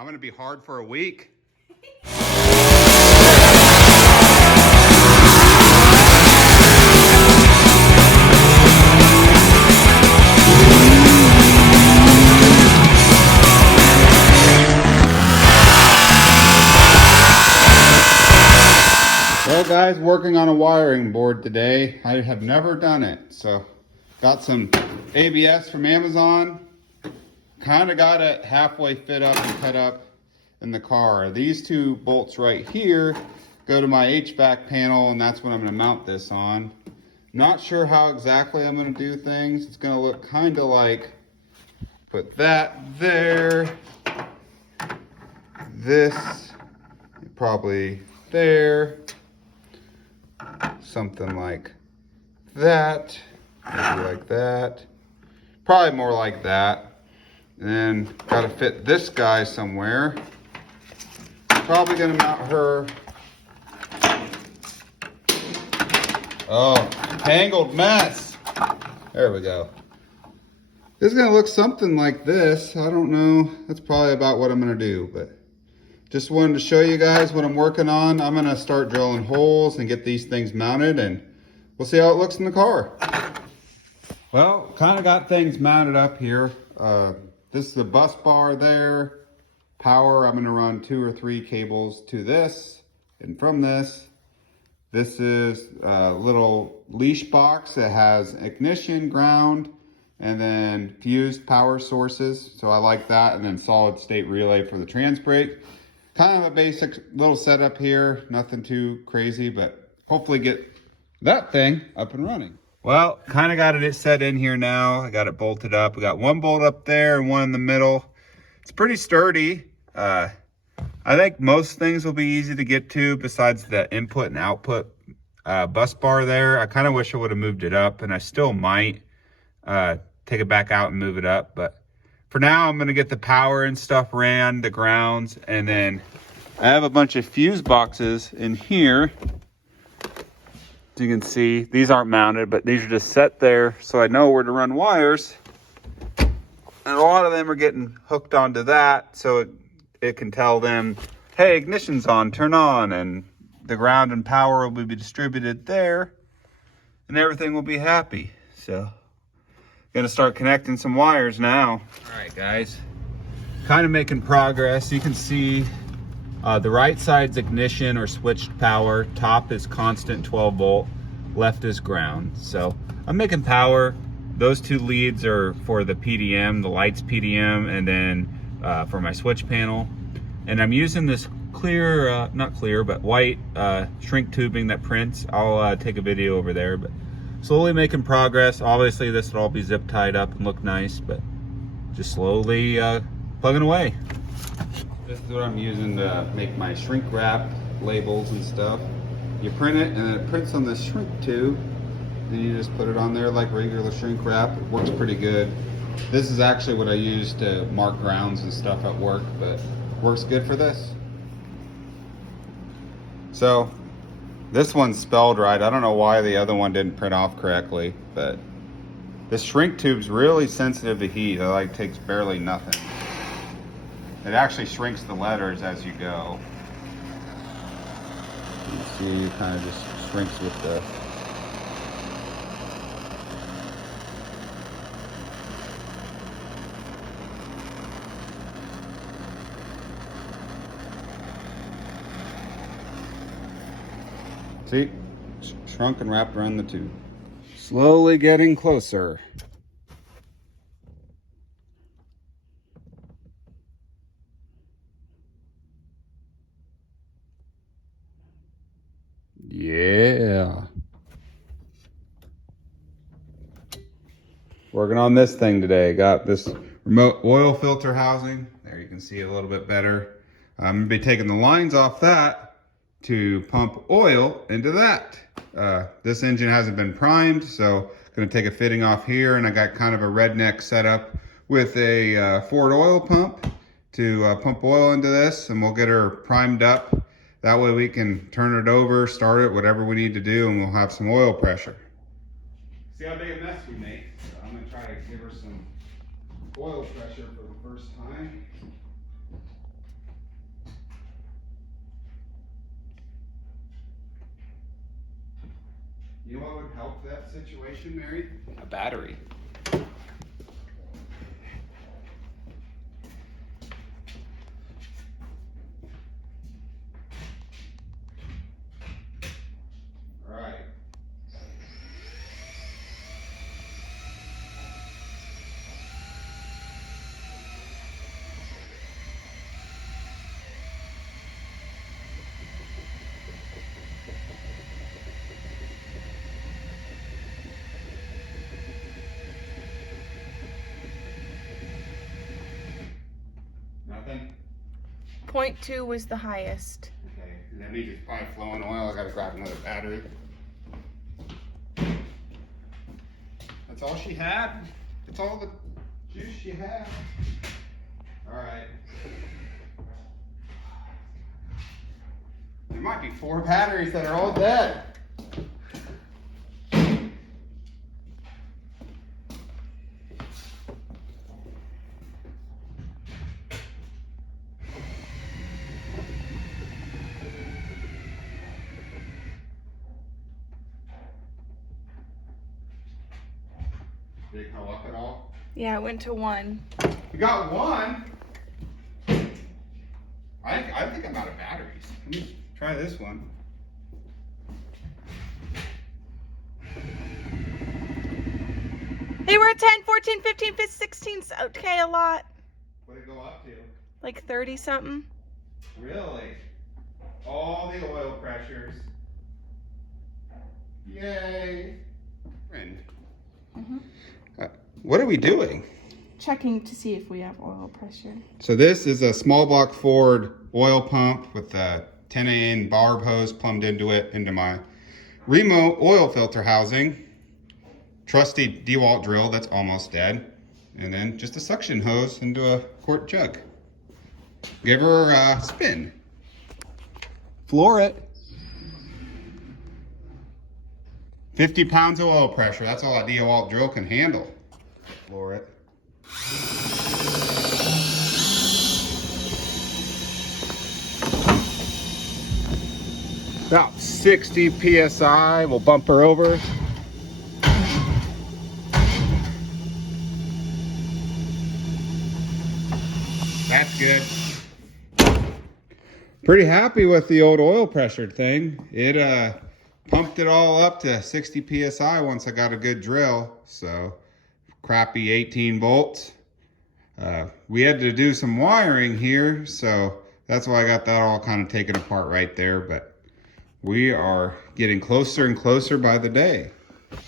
I'm gonna be hard for a week. Well guys, working on a wiring board today. I have never done it. So got some ABS from Amazon. Kind of got it halfway fit up and cut up in the car. These two bolts right here go to my HVAC panel, and that's what I'm going to mount this on. Not sure how exactly I'm going to do things. It's going to look kind of like, put that there, this probably there, something like that, maybe like that, probably more like that. And then got to fit this guy somewhere. Probably gonna mount her. Oh, tangled mess. There we go. This is gonna look something like this. I don't know. That's probably about what I'm gonna do, but just wanted to show you guys what I'm working on. I'm gonna start drilling holes and get these things mounted, and we'll see how it looks in the car. Well, kind of got things mounted up here. This is the bus bar there. Power, I'm gonna run 2 or 3 cables to this, and from this. This is a little leash box that has ignition, ground, and then fused power sources. So I like that, and then solid state relay for the trans brake. Kind of a basic little setup here, nothing too crazy, but hopefully get that thing up and running. Well, kind of got it set in here now. I got it bolted up. We got one bolt up there and one in the middle. It's pretty sturdy. I think most things will be easy to get to besides the input and output bus bar there. I kind of wish I would have moved it up, and I still might take it back out and move it up. But for now, I'm going to get the power and stuff ran, the grounds, and then I have a bunch of fuse boxes in here. As you can see, these aren't mounted, but these are just set there so I know where to run wires. And a lot of them are getting hooked onto that, so it can tell them, hey, ignition's on, turn on, and the ground and power will be distributed there, and everything will be happy. So, gonna start connecting some wires now. All right, guys, kind of making progress. You can see the right side's ignition or switched power. Top is constant 12 volt, left is ground. So I'm making power. Those 2 leads are for the PDM, the lights PDM, and then for my switch panel. And I'm using this clear, not clear, but white shrink tubing that prints. I'll take a video over there, but slowly making progress. Obviously this will all be zip tied up and look nice, but just slowly plugging away. This is what I'm using to make my shrink wrap labels and stuff. You print it, and then it prints on this shrink tube. Then you just put it on there like regular shrink wrap. It works pretty good. This is actually what I use to mark grounds and stuff at work, but works good for this. So this one's spelled right. I don't know why the other one didn't print off correctly, but this shrink tube's really sensitive to heat. It like takes barely nothing. It actually shrinks the letters as you go. You see, it kind of just shrinks with the see, shrunk and wrapped around the tube. Slowly getting closer. Yeah. Working on this thing today. Got this remote oil filter housing. There you can see it a little bit better. I'm gonna be taking the lines off that to pump oil into that. This engine hasn't been primed, so gonna take a fitting off here, and I got kind of a redneck setup with a Ford oil pump to pump oil into this, and we'll get her primed up. That way we can turn it over, start it, whatever we need to do, and we'll have some oil pressure. See how big a mess we make. So I'm gonna try to give her some oil pressure for the first time. You know what would help that situation, Mary? A battery. Right. Nothing? 0.2 was the highest. Okay, that means it's probably flowing oil. I gotta grab another battery. That's all she had. That's all the juice she had. All right. There might be 4 batteries that are all dead. Did it go up at all? Yeah, it went to 1. We got 1. I think I'm out of batteries. Let me try this one. Hey, we're at 10, 14, 15, 15, 16. Okay, a lot. What did it go up to? Like 30 something. Really? All the oil pressures. Yay. What are we doing? Checking to see if we have oil pressure. So this is a small block Ford oil pump with a 10 barb hose plumbed into it, into my remote oil filter housing. Trusty DeWalt drill that's almost dead. And then just a suction hose into a quart jug. Give her a spin. Floor it. 50 pounds of oil pressure. That's all a DeWalt drill can handle. Floor it. About 60 PSI. We'll bump her over. That's good. Pretty happy with the old oil pressure thing. It pumped it all up to 60 PSI once I got a good drill. So crappy 18 volts. We had to do some wiring here, so that's why I got that all kind of taken apart right there. But we are getting closer and closer by the day.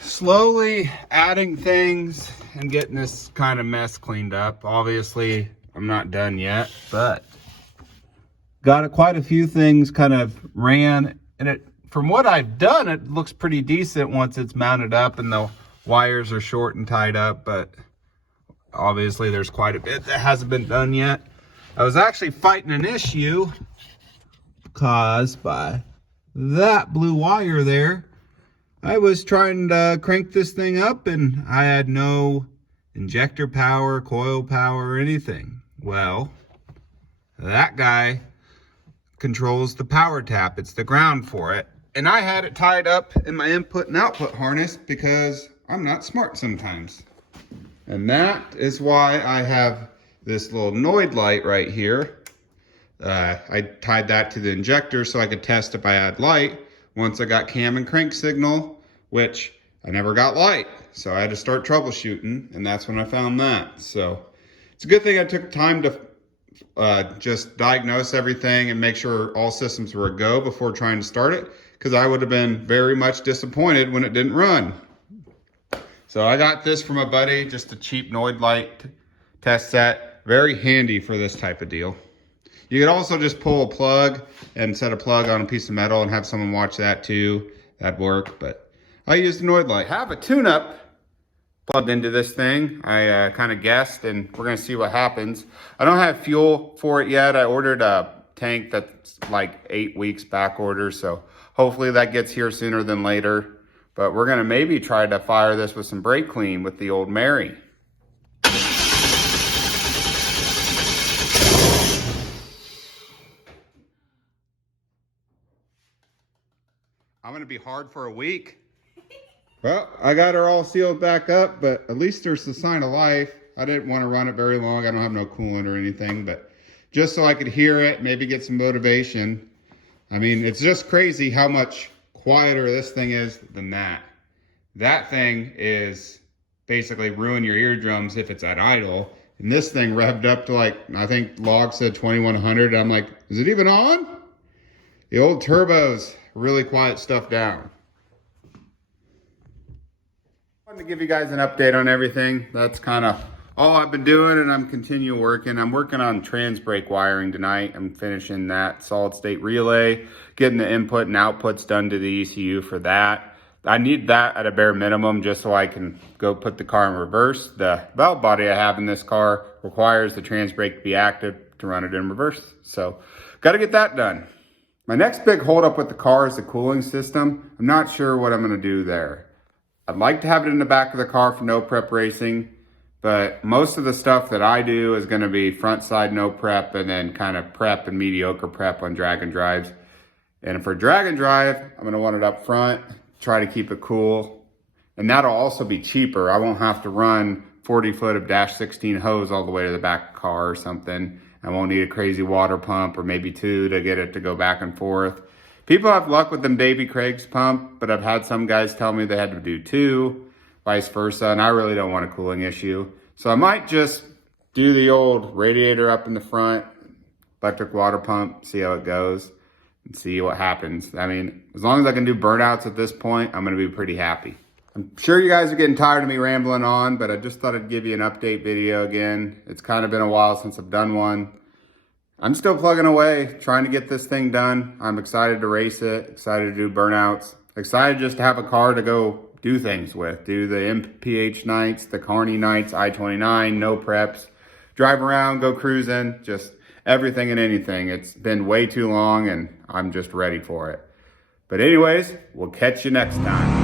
Slowly adding things and getting this kind of mess cleaned up. Obviously, I'm not done yet, but got quite a few things kind of ran, and it, from what I've done, it looks pretty decent once it's mounted up and the wires are short and tied up, but obviously there's quite a bit that hasn't been done yet. I was actually fighting an issue caused by that blue wire there. I was trying to crank this thing up and I had no injector power, coil power, or anything. Well, that guy controls the power tap. It's the ground for it. And I had it tied up in my input and output harness because I'm not smart sometimes. And that is why I have this little Noid light right here. I tied that to the injector so I could test if I had light. Once I got cam and crank signal, which I never got light. So I had to start troubleshooting, and that's when I found that. So it's a good thing I took time to just diagnose everything and make sure all systems were a go before trying to start it, because I would have been very much disappointed when it didn't run. So I got this from a buddy, just a cheap Noid light test set. Very handy for this type of deal. You could also just pull a plug and set a plug on a piece of metal and have someone watch that too. That'd work, but I used a Noid light. I have a tune-up plugged into this thing. I kind of guessed, and we're gonna see what happens. I don't have fuel for it yet. I ordered a tank that's like 8 weeks back order, so hopefully that gets here sooner than later. But we're gonna maybe try to fire this with some brake clean with the old Mary. I'm gonna be hard for a week. Well, I got her all sealed back up, but at least there's the sign of life. I didn't want to run it very long. I don't have no coolant or anything, but just so I could hear it, maybe get some motivation. I mean, it's just crazy how much quieter this thing is than that. That thing is basically ruin your eardrums if it's at idle. And this thing revved up to like, I think log said 2100. I'm like, is it even on? The old turbos really quiet stuff down. I wanted to give you guys an update on everything. That's kind of all I've been doing, and I'm continuing working. I'm working on trans brake wiring tonight. I'm finishing that solid state relay, getting the input and outputs done to the ECU for that. I need that at a bare minimum just so I can go put the car in reverse. The valve body I have in this car requires the trans brake to be active to run it in reverse. So got to get that done. My next big holdup with the car is the cooling system. I'm not sure what I'm going to do there. I'd like to have it in the back of the car for no prep racing, but most of the stuff that I do is going to be front side no prep and then kind of prep and mediocre prep on drag and drives. And for drag and drive, I'm going to want it up front, try to keep it cool. And that'll also be cheaper. I won't have to run 40 foot of dash 16 hose all the way to the back of the car or something. I won't need a crazy water pump or maybe two to get it to go back and forth. People have luck with them Baby Craig's pump, but I've had some guys tell me they had to do two, vice versa, and I really don't want a cooling issue. So I might just do the old radiator up in the front, electric water pump, see how it goes, and see what happens. I mean, as long as I can do burnouts at this point, I'm gonna be pretty happy. I'm sure you guys are getting tired of me rambling on, but I just thought I'd give you an update video again. It's kind of been a while since I've done one. I'm still plugging away, trying to get this thing done. I'm excited to race it, excited to do burnouts, excited just to have a car to go do things with. Do the MPH nights, the Carney nights, I-29, no preps, drive around, go cruising, just everything and anything. It's been way too long and I'm just ready for it. But anyways, we'll catch you next time.